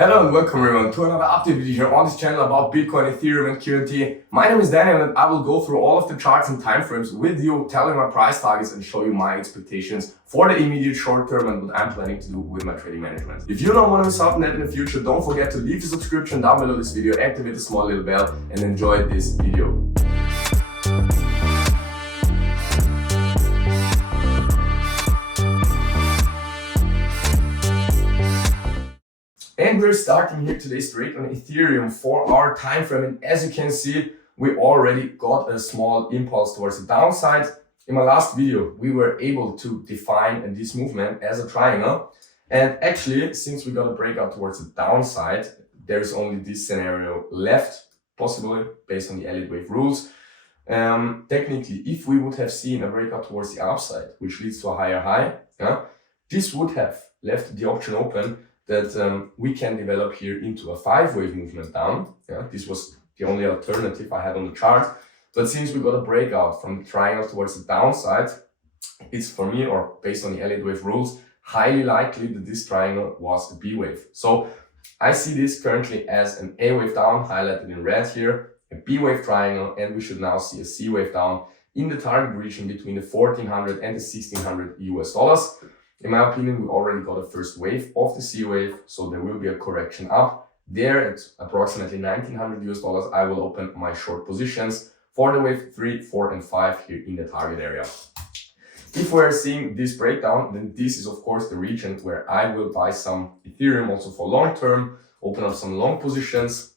Hello and welcome everyone to another update video here on this channel about Bitcoin, Ethereum and guarantie. My name is Daniel and I will go through all of the charts and timeframes with you, tell you my price targets and show you my expectations for the immediate short term and what I'm planning to do with my trading management. If you don't want to miss out on that in the future, don't forget to leave a subscription down below this video, activate the small little bell and enjoy this video. And we're starting here today straight on Ethereum 4-hour time frame. And as you can see, we already got a small impulse towards the downside. In my last video, we were able to define this movement as a triangle. And actually, since we got a breakout towards the downside, there's only this scenario left, possibly based on the Elliott wave rules. Technically, if we would have seen a breakout towards the upside, which leads to a higher high, this would have left the option open that we can develop here into a 5-wave movement down. This was the only alternative I had on the chart. But since we got a breakout from the triangle towards the downside, it's for me, or based on the Elliott wave rules, highly likely that this triangle was a B wave. So I see this currently as an A wave down, highlighted in red here, a B wave triangle, and we should now see a C wave down in the target region between the 1400 and the 1600 US dollars. In my opinion, we already got a first wave of the C wave, so there will be a correction up. There at approximately 1900 US dollars, I will open my short positions for the wave 3, 4 and 5 here in the target area. If we're seeing this breakdown, then this is of course the region where I will buy some Ethereum also for long term, open up some long positions,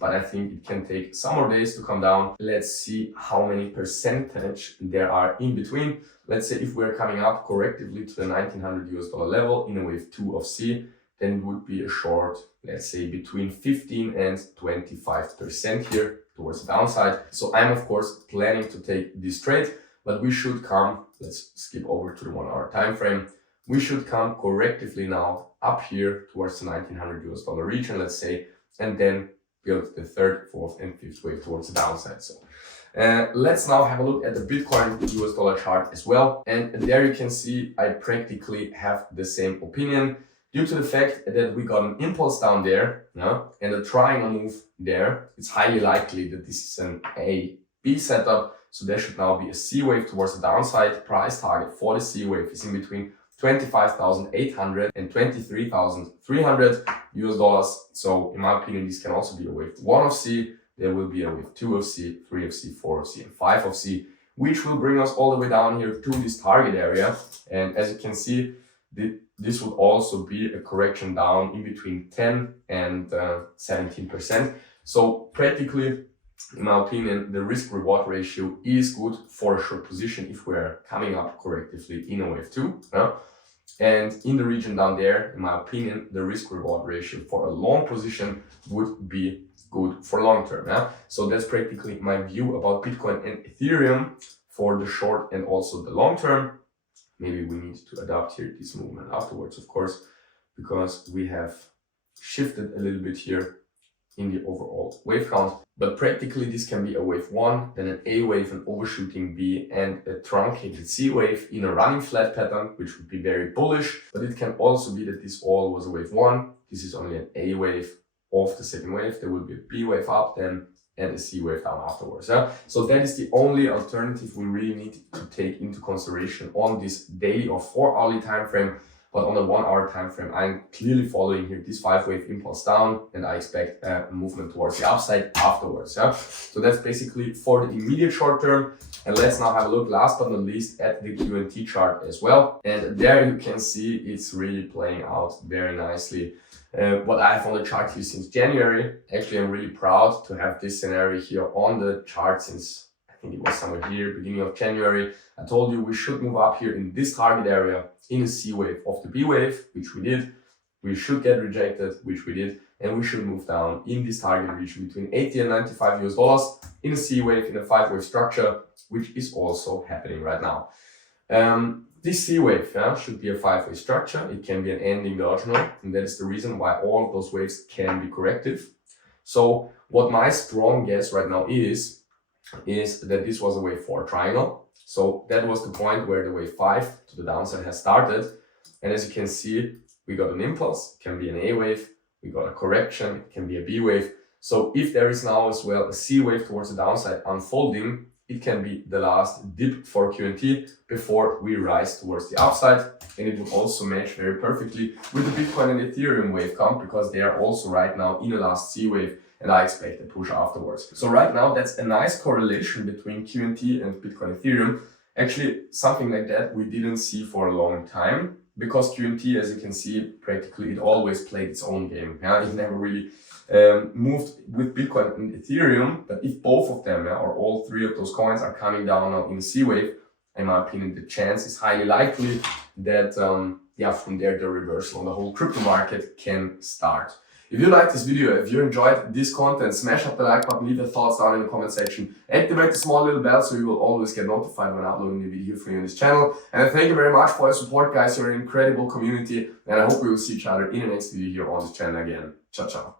but I think it can take some more days to come down. Let's see how many percentage there are in between. Let's say if we're coming up correctively to the 1900 US dollar level in a wave 2 of C, then it would be a short, let's say between 15 and 25% here towards the downside. So I'm of course planning to take this trade, but we should come, let's skip over to the 1-hour time frame. We should come correctively now up here towards the 1900 US dollar region, let's say, and then build the 3rd, 4th and 5th wave towards the downside. So let's now have a look at the Bitcoin US dollar chart as well. And there you can see I practically have the same opinion due to the fact that we got an impulse down there and a triangle move there. It's highly likely that this is an A-B setup. So there should now be a C wave towards the downside. Price target for the C wave is in between 25,800 and 23,300 US dollars. So in my opinion, this can also be a wave 1 of C. There will be a wave 2 of C, 3 of C, 4 of C, and 5 of C, which will bring us all the way down here to this target area. And as you can see, this would also be a correction down in between 10 and 17%. So practically, in my opinion, the risk-reward ratio is good for a short position if we're coming up correctively in a wave 2. And in the region down there, in my opinion, the risk-reward ratio for a long position would be good for long term. So that's practically my view about Bitcoin and Ethereum for the short and also the long term. Maybe we need to adapt here this movement afterwards, of course, because we have shifted a little bit here in the overall wave count. But practically this can be a wave 1, then an A wave, an overshooting B and a truncated C wave in a running flat pattern, which would be very bullish. But it can also be that this all was a wave 1. This is only an A wave of the second wave. There will be a B wave up then and a C wave down afterwards. So that is the only alternative we really need to take into consideration on this daily or 4-hourly time frame. But on the 1-hour time frame, I'm clearly following here this 5-wave impulse down, and I expect a movement towards the upside afterwards. So that's basically for the immediate short term. And let's now have a look, last but not least, at the Q&T chart as well. And there you can see it's really playing out very nicely. What I have on the chart here since January. Actually, I'm really proud to have this scenario here on the chart since I think it was somewhere here, beginning of January. I told you we should move up here in this target area in a C wave of the B wave, which we did. We should get rejected, which we did. And we should move down in this target region between 80 and 95 US dollars in a C wave, in a 5-wave structure, which is also happening right now. This C wave should be a 5-wave structure. It can be an ending diagonal, and that is the reason why all of those waves can be corrective. So what my strong guess right now is that this was a wave 4 triangle. So that was the point where the wave 5 to the downside has started. And as you can see, we got an impulse, can be an A wave. we got a correction, it can be a B wave. So if there is now as well a C wave towards the downside unfolding, it can be the last dip for QNT before we rise towards the upside. And it would also match very perfectly with the Bitcoin and Ethereum wave count, because they are also right now in a last C wave, and I expect a push afterwards. So right now, that's a nice correlation between QNT and Bitcoin Ethereum. Actually, something like that we didn't see for a long time, because QNT, as you can see, practically it always played its own game. Yeah, it never really moved with Bitcoin and Ethereum. But if both of them, or all three of those coins, are coming down now in C wave, in my opinion, the chance is highly likely that from there the reversal on the whole crypto market can start. If you liked this video, if you enjoyed this content, smash up the like button, leave your thoughts down in the comment section, activate the small little bell so you will always get notified when I upload a new video for you on this channel. And I thank you very much for your support, guys. You're an incredible community, and I hope we will see each other in the next video here on this channel again. Ciao, ciao.